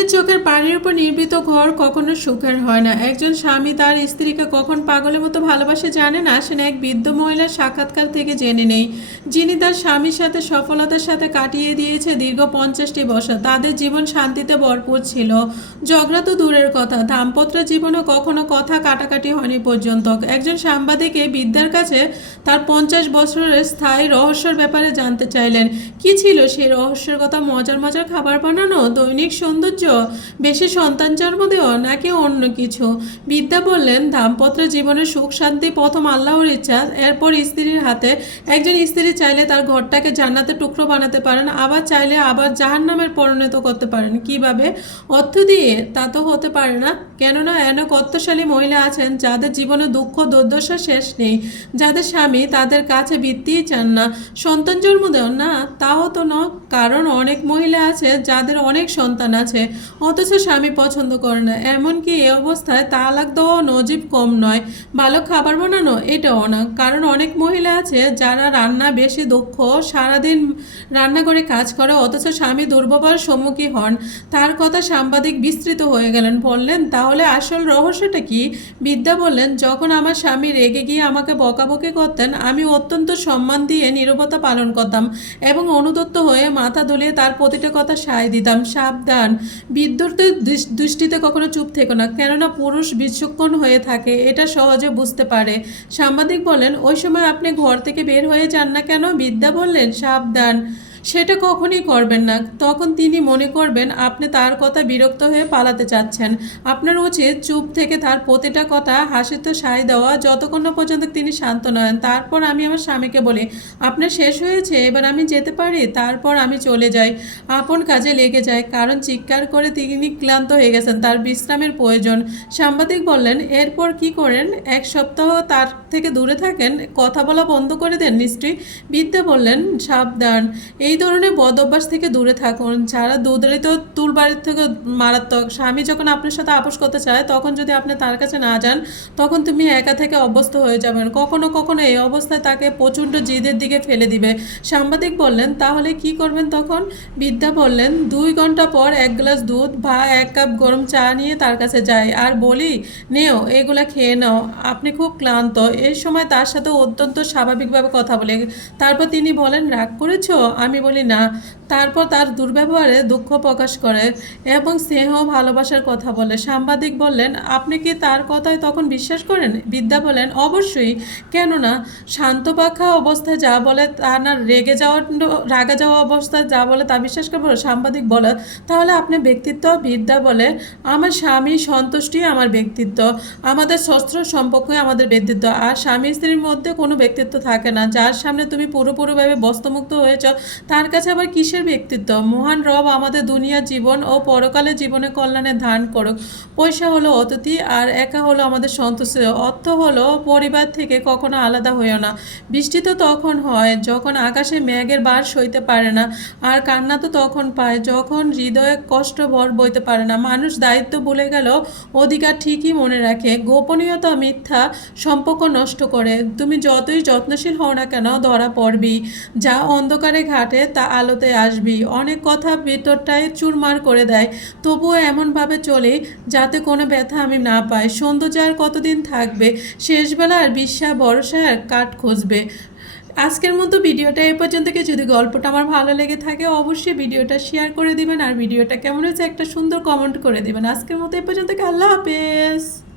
অন্যের চোখের পানির উপর নির্মিত ঘর কখনো সুখের হয় না। একজন স্বামী তার স্ত্রীকে কখন পাগলের মতো ভালোবাসে জানে না, সে এক বৃদ্ধ মহিলার সাক্ষাৎকার থেকে জেনে নেই। যিনি তার স্বামীর সাথে সফলতার সাথে কাটিয়ে দিয়েছে দীর্ঘ পঞ্চাশটি বছর, তাদের জীবন শান্তিতে ভরপুর ছিল। ঝগড়া তো দূরের কথা, দাম্পত্য জীবনে কখনো কথা কাটাকাটি হয়নি পর্যন্ত একজন সাংবাদিক বিদ্যার কাছে তার পঞ্চাশ বছরের স্থায়ী রহস্যের ব্যাপারে জানতে চাইলেন। কি ছিল সেই রহস্যের কথা? মজার মজার খাবার বানানো? দৈনিক সৌন্দর্য? বেশি সন্তান জন্ম দেওয়া নাকি অন্য কিছু? বিদ্যা বললেন, দাম্পত্য জীবনের সুখ, শান্তি, প্রথম আল্লাহর ইচ্ছা। এরপর স্ত্রীর হাতে একজন স্ত্রী চাইলে তার ঘরটাকে জান্নাতে টুকরো বানাতে পারেন, আবার চাইলে আবার জাহান নামের পরিণত করতে পারেন। কীভাবে? অর্থ দিয়ে? তা তো হতে পারে না। কেননা অনেক অর্থশালী মহিলা আছেন, যাদের জীবনে দুঃখ, দুর্দশা শেষ নেই। যাদের স্বামী তাদের কাছে বৃত্তিই চান না, সন্তান জন্ম দেন না, তাও তো ন কারণ অনেক মহিলা আছে, যাদের অনেক সন্তান আছে। অথচ স্বামী পছন্দ করে না। এমনকি এ অবস্থায় তালাক দেওয়া নজিব কম নয়। ভালো খাবার বানানো এটাও না কারণ অনেক মহিলা আছে যারা রান্না বেশি দক্ষ, সারাদিন রান্না করে কাজ করে, অথচ স্বামী দুর্ব্যবহার সম্মুখীন হন। তার কথা সাংবাদিক বিস্তৃত হয়ে গেলেন। বললেন, তাহলে আসল রহস্যটা কি? বিদ্যা বললেন, যখন আমার স্বামী রেগে গিয়ে আমাকে বকাবকি করতেন, আমি অত্যন্ত সম্মান দিয়ে নীরবতা পালন করতাম এবং অনুতপ্ত হয়ে মাথা দুলিয়ে তার প্রতিটা কথা সায় দিতাম। সাবধান বিদ্যুতের দৃষ- দৃষ্টিতে কখনো চুপ থেকো না, কেননা পুরুষ বিচক্ষণ হয়ে থাকে, এটা সহজে বুঝতে পারে। সাংবাদিক বলেন, ওই সময় আপনি ঘর থেকে বের হয়ে যান না কেন? বিদ্যা বললেন, সাবধান। সেটা কখনই করবেন না। তখন তিনি মনে করবেন, আপনি তার কথা বিরক্ত হয়ে পালাতে চাচ্ছেন। আপনার উচিত চুপ থেকে তার প্রতিটা কথা হাসিতে সায় দেওয়া। যতক্ষণ না পর্যন্ত তিনি শান্ত নয় তারপর আমি আমার স্বামীকে বলি, আপনার শেষ হয়েছে, এবার আমি যেতে পারি? তারপর আমি চলে যাই। আপন কাজে লেগে যায়, কারণ চিৎকার করে তিনি ক্লান্ত হয়ে গেছেন। তার বিশ্রামের প্রয়োজন। সাংবাদিক বললেন, এরপর কি করেন? এক সপ্তাহ তার থেকে দূরে থাকেন? কথা বলা বন্ধ করে দেন নিশ্চয়ই? বিদ্যা বললেন, সাবধান। এই ধরনের বদ অভ্যাস থেকে দূরে থাকুন। যারা দুধরিত তুল বাড়ির থেকে মারাত্মক, স্বামী যখন আপনার সাথে আপোষ করতে চায়, তখন যদি আপনি তার কাছে না যান, তখন তুমি একা থেকে অভ্যস্ত হয়ে যাবেন। কখনো কখনো এই অবস্থায় তাকে প্রচণ্ড জিদের দিকে ফেলে দিবে। সাংবাদিক বললেন, তাহলে কি করবেন তখন? বিদ্যা বললেন, দুই ঘণ্টা পর এক গ্লাস দুধ বা এক কাপ গরম চা নিয়ে তার কাছে যাই আর বলি, নেও, এগুলা খেয়ে নাও। আপনি খুব ক্লান্ত। এই সময় তার সাথে অত্যন্ত স্বাভাবিকভাবে কথা বলে। তারপর তিনি বলেন, রাগ করেছ? আমি বলি না। তারপর তার দুর্ব্যবহারে দুঃখ প্রকাশ করে এবং স্নেহ ভালোবাসার কথা বলে। সাংবাদিক বললেন, আপনি কি তার কথায় তখন বিশ্বাস করেন? বিদ্যা বলেন অবশ্যই। কেননা শান্তপাখা অবস্থায় যা বলে তা না, রেগে যাওয়ার রাগে যাওয়া অবস্থায় যা বলে তা বিশ্বাস করব সাংবাদিক বলে, তাহলে আপনি ব্যক্তিত্ব? বিদ্যা বলে, আমার স্বামী সন্তুষ্টি আমার ব্যক্তিত্ব। আমাদের শস্ত্র সম্পর্কে আমাদের ব্যক্তিত্ব। আর স্বামী স্ত্রীর মধ্যে কোনো ব্যক্তিত্ব থাকে না। যার সামনে তুমি পুরোপুরিভাবে বস্তুমুক্ত হয়েছ তার কাছে আবার কিসের ব্যক্তিত্ব? মহান রব আমাদের দুনিয়ার জীবন ও পরকালের জীবনে কল্যাণে ধান করুক। পয়সা হলো অতিথি, আর একা হলো আমাদের সন্তুষ্ট। অর্থ হলো পরিবার থেকে কখনো আলাদা হইও না। বৃষ্টি তো তখন হয় যখন আকাশে মেঘের বার সইতে পারে না, আর কান্না তো তখন পায় যখন হৃদয়ে কষ্ট ভর বইতে পারে না। মানুষ দায়িত্ব ভুলে গেল অধিকার ঠিকই মনে রাখে। গোপনীয়তা মিথ্যা সম্পর্ক নষ্ট করে। তুমি যতই যত্নশীল হও না কেন ধরা পড়বি যা অন্ধকারে ঘাটে তা আলোতে আসবি অনেক কথা ভেতরটায় চুরমার করে দেয়, তবুও এমনভাবে চলে যাতে কোনো ব্যথা আমি না পাই। সৌন্দর্য আর কতদিন থাকবে? শেষবেলা আর বিশ্বাস আর কাঠ খুঁজবে। আজকের মতো ভিডিওটা এই পর্যন্ত। কি যদি গল্পটা আমার ভালো লেগে থাকে, অবশ্যই ভিডিওটা শেয়ার করে দিবেন। আর ভিডিওটা কেমন হয়েছে, একটা সুন্দর কমেন্ট করে দিবেন। আজকের মতো এই পর্যন্ত। আল্লাহ হাফেজ।